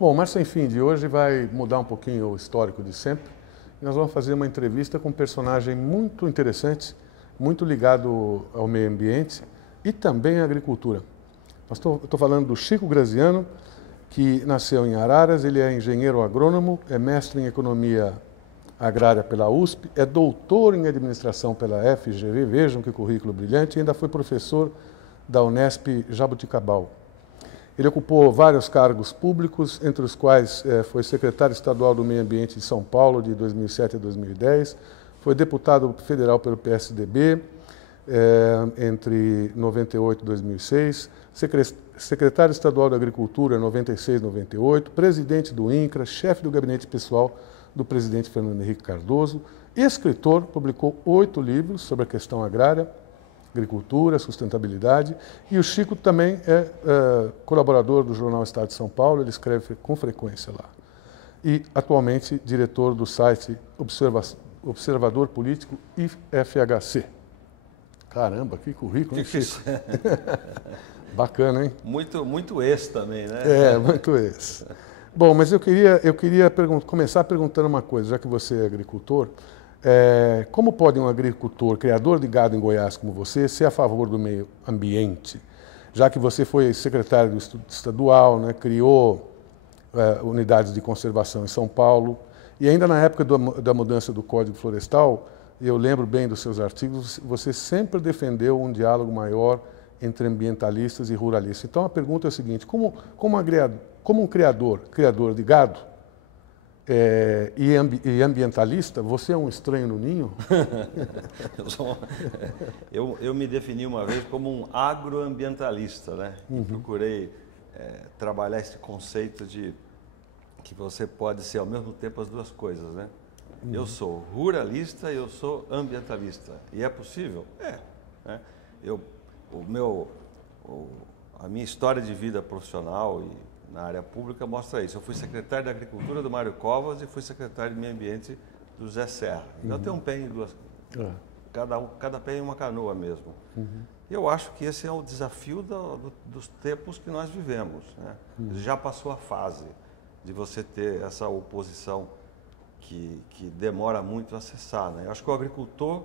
Bom, Mar Sem Fim de hoje vai mudar um pouquinho o histórico de sempre. Nós vamos fazer uma entrevista com um personagem muito interessante, muito ligado ao meio ambiente e também à agricultura. Estou falando do Chico Graziano, que nasceu em Araras, ele é engenheiro agrônomo, é mestre em economia agrária pela USP, é doutor em administração pela FGV, vejam que currículo brilhante, e ainda foi professor da Unesp Jaboticabal. Ele ocupou vários cargos públicos, entre os quais foi secretário estadual do Meio Ambiente de São Paulo de 2007 a 2010, foi deputado federal pelo PSDB entre 98 e 2006, secretário estadual da Agricultura 96 e 98, presidente do INCRA, chefe do gabinete pessoal do presidente Fernando Henrique Cardoso, escritor, publicou 8 livros sobre a questão agrária, agricultura, sustentabilidade, e o Chico também é colaborador do jornal Estado de São Paulo, ele escreve com frequência lá. E atualmente diretor do site Observador Político IFHC. Caramba, que currículo, hein, Chico? Bacana, hein? Muito ex também, né? É, muito ex. Bom, mas eu queria começar perguntando uma coisa, já que você é agricultor. Como pode um agricultor, criador de gado em Goiás como você, ser a favor do meio ambiente? Já que você foi secretário do estadual, né, criou unidades de conservação em São Paulo, e ainda na época da mudança do Código Florestal, eu lembro bem dos seus artigos, você sempre defendeu um diálogo maior entre ambientalistas e ruralistas. Então a pergunta é a seguinte, como um criador de gado, e ambientalista, você é um estranho no ninho? Eu me defini uma vez como um agroambientalista, né? E procurei trabalhar esse conceito de que você pode ser ao mesmo tempo as duas coisas, né? Eu sou ruralista e eu sou ambientalista. E é possível? Né? A minha história de vida profissional e na área pública mostra isso. Eu fui secretário da Agricultura do Mário Covas e fui secretário de Meio Ambiente do Zé Serra. Então eu tenho um pé em duas... Cada pé em uma canoa mesmo. Eu acho que esse é o desafio dos tempos que nós vivemos, né? Já passou a fase de você ter essa oposição que demora muito a cessar, né? Eu acho que o agricultor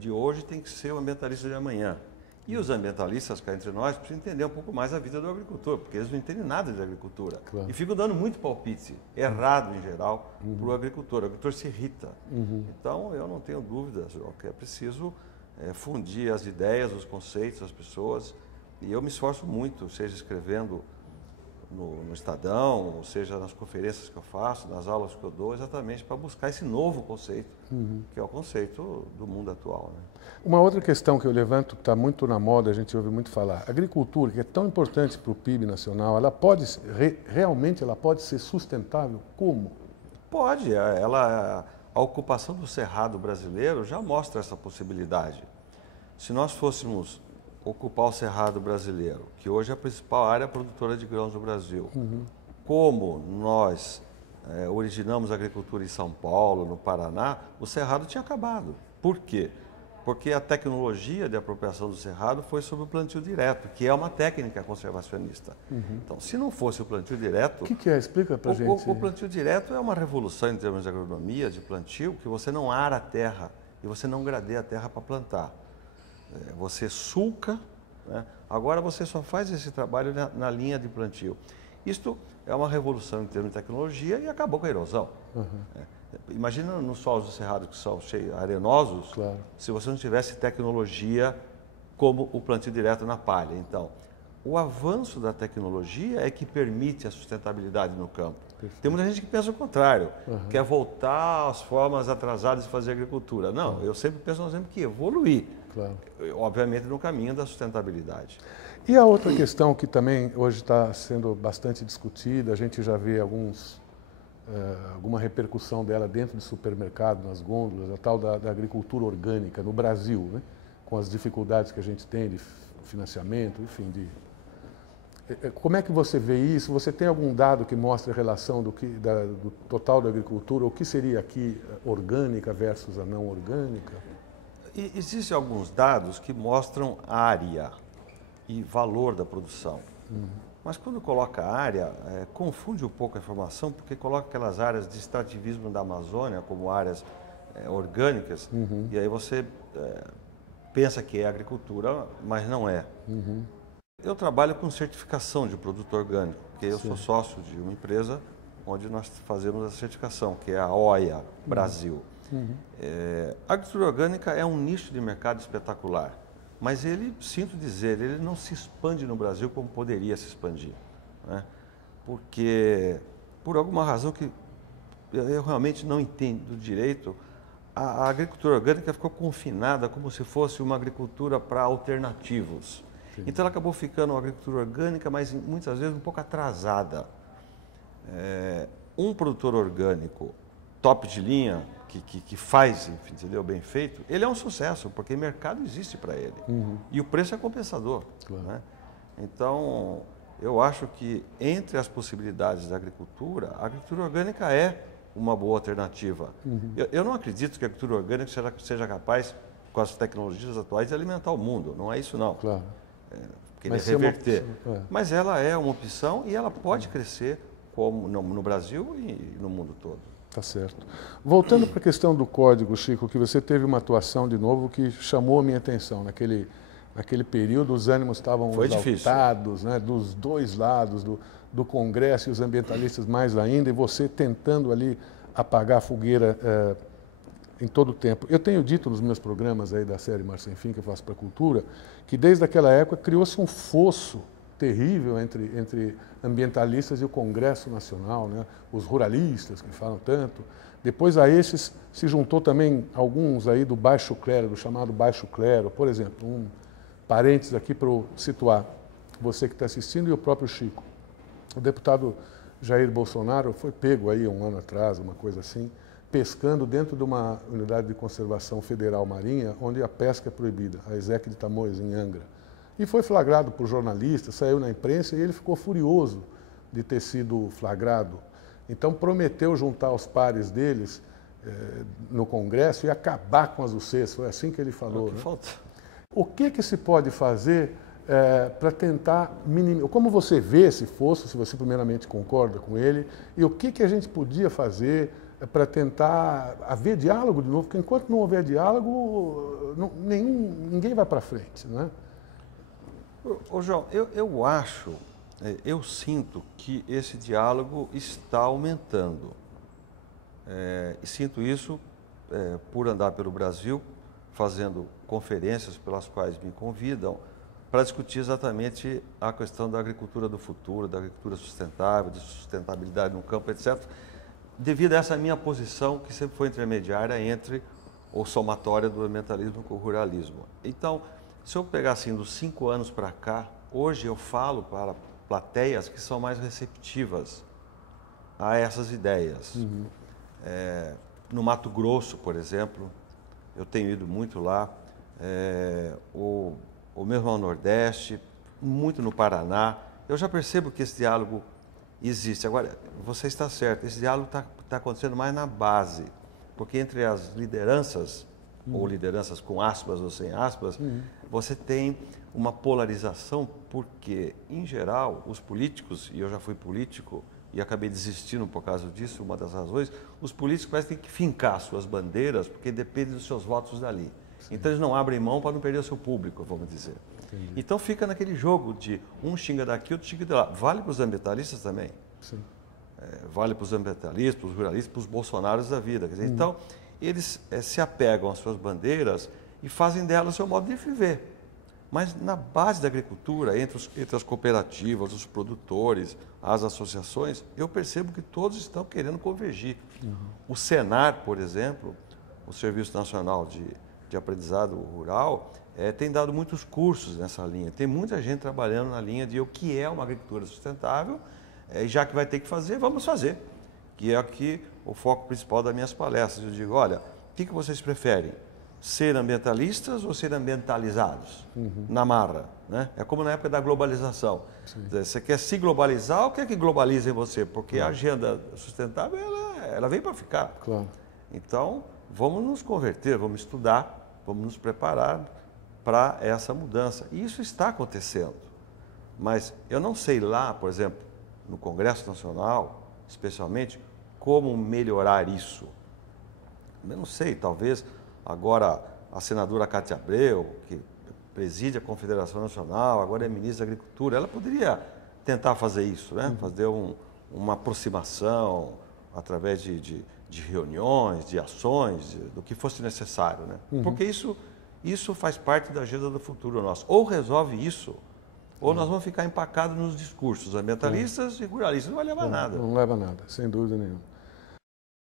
de hoje tem que ser o ambientalista de amanhã. E os ambientalistas cá entre nós precisam entender um pouco mais a vida do agricultor, porque eles não entendem nada de agricultura. Claro. E ficam dando muito palpite, errado em geral, para o agricultor. O agricultor se irrita. Então, eu não tenho dúvidas, que é preciso fundir as ideias, os conceitos, as pessoas. E eu me esforço muito, seja escrevendo no Estadão, ou seja nas conferências que eu faço, nas aulas que eu dou, exatamente para buscar esse novo conceito, que é o conceito do mundo atual, né? Uma outra questão que eu levanto, que está muito na moda, a gente ouve muito falar, a agricultura, que é tão importante para o PIB nacional, ela pode, realmente ela pode ser sustentável? Como? Pode, a ocupação do cerrado brasileiro já mostra essa possibilidade. Se nós fôssemos ocupar o cerrado brasileiro, que hoje é a principal área produtora de grãos do Brasil, como nós originamos a agricultura em São Paulo, no Paraná, o cerrado tinha acabado. Por quê? Porque a tecnologia de apropriação do cerrado foi sobre o plantio direto, que é uma técnica conservacionista. Então, se não fosse o plantio direto... O que é? Explica para a gente. O plantio direto é uma revolução em termos de agronomia, de plantio, que você não ara a terra e você não gradeia a terra para plantar. Você sulca, né? Agora você só faz esse trabalho na linha de plantio. Isto é uma revolução em termos de tecnologia e acabou com a erosão. Imagina nos solos do cerrado que são cheios, arenosos, claro, se você não tivesse tecnologia como o plantio direto na palha. Então, o avanço da tecnologia é que permite a sustentabilidade no campo. Perfeito. Tem muita gente que pensa o contrário, quer voltar às formas atrasadas de fazer agricultura. Não, eu sempre penso que nós temos que evoluir, claro, obviamente no caminho da sustentabilidade. E a outra questão que também hoje está sendo bastante discutida, a gente já vê alguma repercussão dela dentro do supermercado, nas gôndolas, a tal da agricultura orgânica no Brasil, né? Com as dificuldades que a gente tem de financiamento, enfim, como é que você vê isso? Você tem algum dado que mostre a relação do total da agricultura, o que seria aqui orgânica versus a não orgânica? Existem alguns dados que mostram área e valor da produção. Mas quando coloca área, confunde um pouco a informação, porque coloca aquelas áreas de extrativismo da Amazônia como áreas orgânicas, e aí você pensa que é agricultura, mas não é. Eu trabalho com certificação de produto orgânico, porque eu sou sócio de uma empresa onde nós fazemos a certificação, que é a OIA Brasil. A agricultura orgânica é um nicho de mercado espetacular, mas ele, sinto dizer, ele não se expande no Brasil como poderia se expandir, né? Porque, por alguma razão que eu realmente não entendo direito, a agricultura orgânica ficou confinada como se fosse uma agricultura para alternativos. Então ela acabou ficando uma agricultura orgânica, mas muitas vezes um pouco atrasada. Um produtor orgânico top de linha, que faz, enfim, entendeu, bem feito, ele é um sucesso, porque mercado existe para ele. E o preço é compensador. Claro. Né? Então, eu acho que entre as possibilidades da agricultura, a agricultura orgânica é uma boa alternativa. Eu não acredito que a agricultura orgânica seja capaz, com as tecnologias atuais, de alimentar o mundo. Não é isso, não. Claro. Querer reverter. Mas ela é uma opção e ela pode crescer como no Brasil e no mundo todo. Tá certo. Voltando para a questão do código, Chico, que você teve uma atuação de novo que chamou a minha atenção. Naquele período, os ânimos estavam exaltados, né, dos dois lados, do Congresso e os ambientalistas mais ainda, e você tentando ali apagar a fogueira em todo o tempo. Eu tenho dito nos meus programas aí da série Mar Sem Fim, que eu faço para a cultura, que desde aquela época criou-se um fosso terrível entre ambientalistas e o Congresso Nacional, né? Os ruralistas que falam tanto. Depois a esses se juntou também alguns aí do baixo clero, do chamado baixo clero. Por exemplo, um parênteses aqui para eu situar você que está assistindo e o próprio Chico. O deputado Jair Bolsonaro foi pego aí um ano atrás, uma coisa assim, pescando dentro de uma unidade de conservação federal marinha, onde a pesca é proibida, a ESEC de Tamoios, em Angra. E foi flagrado por jornalistas, saiu na imprensa e ele ficou furioso de ter sido flagrado. Então prometeu juntar os pares deles no Congresso e acabar com as UCs, foi assim que ele falou. Né? O que se pode fazer para tentar minimizar? Como você vê esse fosso, se você primeiramente concorda com ele, e o que a gente podia fazer para tentar haver diálogo de novo, porque enquanto não houver diálogo, ninguém vai para frente, não é? Ô João, eu sinto que esse diálogo está aumentando. E sinto isso por andar pelo Brasil, fazendo conferências pelas quais me convidam para discutir exatamente a questão da agricultura do futuro, da agricultura sustentável, de sustentabilidade no campo, etc., devido a essa minha posição, que sempre foi intermediária entre o somatório do ambientalismo com o ruralismo. Então, se eu pegar assim dos 5 anos para cá, hoje eu falo para plateias que são mais receptivas a essas ideias. No Mato Grosso, por exemplo, eu tenho ido muito lá, ou mesmo ao Nordeste, muito no Paraná, eu já percebo que esse diálogo existe. Agora, você está certo, esse diálogo está acontecendo mais na base, porque entre as lideranças, ou lideranças com aspas ou sem aspas, você tem uma polarização, porque, em geral, os políticos, e eu já fui político e acabei desistindo por causa disso, uma das razões, os políticos parecem ter que fincar suas bandeiras, porque depende dos seus votos dali. Sim. Então eles não abrem mão para não perder o seu público, vamos dizer. Entendi. Então fica naquele jogo de um xinga daqui, outro xinga de lá. Vale para os ambientalistas também. Sim. Vale para os ambientalistas, para os ruralistas, para os bolsonaros da vida. Quer dizer, então, eles se apegam às suas bandeiras e fazem delas o seu modo de viver. Mas na base da agricultura, entre as cooperativas, os produtores, as associações, eu percebo que todos estão querendo convergir. O Senar, por exemplo, o Serviço Nacional de Aprendizado Rural, tem dado muitos cursos nessa linha. Tem muita gente trabalhando na linha de o que é uma agricultura sustentável, e já que vai ter que fazer, vamos fazer. Que é aqui o foco principal das minhas palestras. Eu digo, olha, o que vocês preferem? Ser ambientalistas ou ser ambientalizados? Na marra, né? É como na época da globalização. Dizer, você quer se globalizar ou quer que globalizem você? Porque a agenda sustentável, ela vem para ficar. Claro. Então, vamos nos converter, vamos estudar, vamos nos preparar para essa mudança. E isso está acontecendo. Mas eu não sei lá, por exemplo, no Congresso Nacional, especialmente, como melhorar isso. Eu não sei, talvez agora a senadora Cátia Abreu, que preside a Confederação Nacional, agora é ministra da Agricultura, ela poderia tentar fazer isso, né? Fazer uma aproximação através de reuniões, de ações, do que fosse necessário, né? Porque isso faz parte da agenda do futuro nosso. Ou resolve isso, ou nós vamos ficar empacados nos discursos ambientalistas e ruralistas. Não vai levar a nada. Não leva a nada, sem dúvida nenhuma.